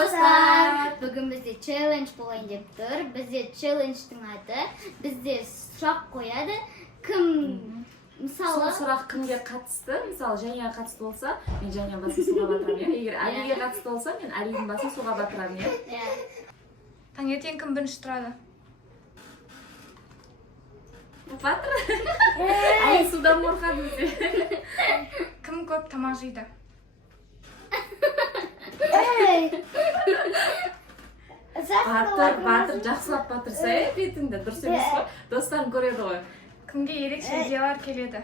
Dostlar, bugün bizde challenge болайын деп тұр. Бізде challenge'тың аты, бізде сұрақ қояды. Кім, мысалы... Сол сұрақ кімге қатысты? Мысалы, Жанияға қатысты болса, мен Жанияның басын суға батырамын. Егер Алиге қатысты болса, мен Алидің басын суға батырамын. Таңертең кім бірінші тұрады? Батыр? Али судан қорқады бізде. Кім көп тамақ жейді? Батыр жақсылап батырса, бетіңді дұрыс емес қой. Достарың көреді ғой. Кімге ерекше идеялар келеді?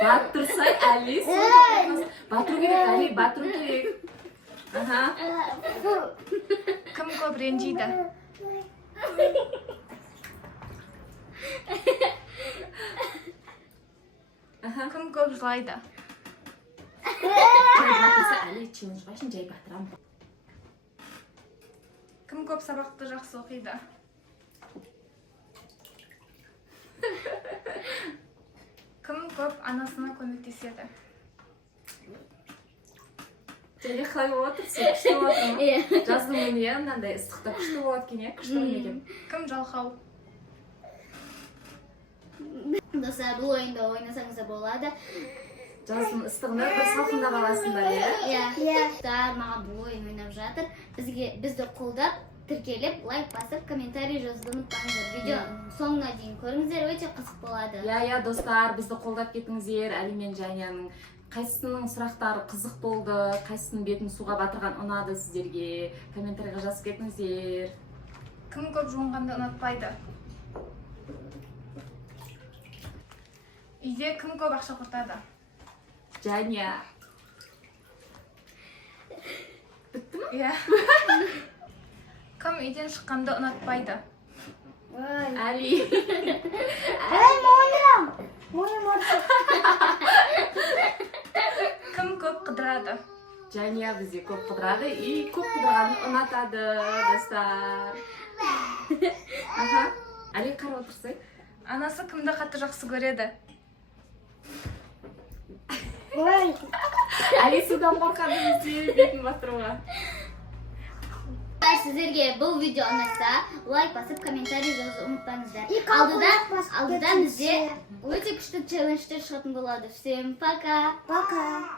Батырсай, Али сонда батыру керек, Али батыру керек. Кім көп ренжиді? Кім көп жылайды? Батырса, Али челлендж башын жай батырамын. Кім көп сабақты жақсы оқиды? Кім көп анасына көмектеседі? Және қалай болып отырсың? Күшті болып отыр ма? Жаздың мені мынандай ыстықта күшті болады екен, иә? Күшті ойнеген. Кім жалқау? Достар, бұл ойында ойнасаңыз да болады. Жаздың ыстығында бір салқында қаласыңдар, иә? Достар, маған бұл ойын ойнап жатыр. Бізді қолдап, тіркеліп, лайк басып, комментарий жазуды ұмытпаңыздар. Видео соңына дейін көріңіздер, өте қызық болады. Иә, достар, бізді қолдап кетіңіздер. Али мен Жанияның қайсысының сұрақтары қызық болды, қайсысының бетін суға батырған ұнады сіздерге. Комментарийға жазып кетіңіздер. Кім көп жуынғанды ұнатпайды? Үйде кім көп ақша құртады? Жания. Бітті ме? Иә. Кім үйден шыққанды ұнатпайды? Али. Кім көп қыдырады? Жания бізде көп қыдырады и көп қыдырғанды ұнатады, достар. Али қарап отырсай. Анасы кімді қатты жақсы көреді? Али судан қорқады бізде бетін батыруға. Сіздерге бұл видео ұнаса, лайк басып, комментарий жазуды ұмытпаңыздар. Алдыда бізде өте күшті челленджтер шығатын болады. Всем пока! Пока!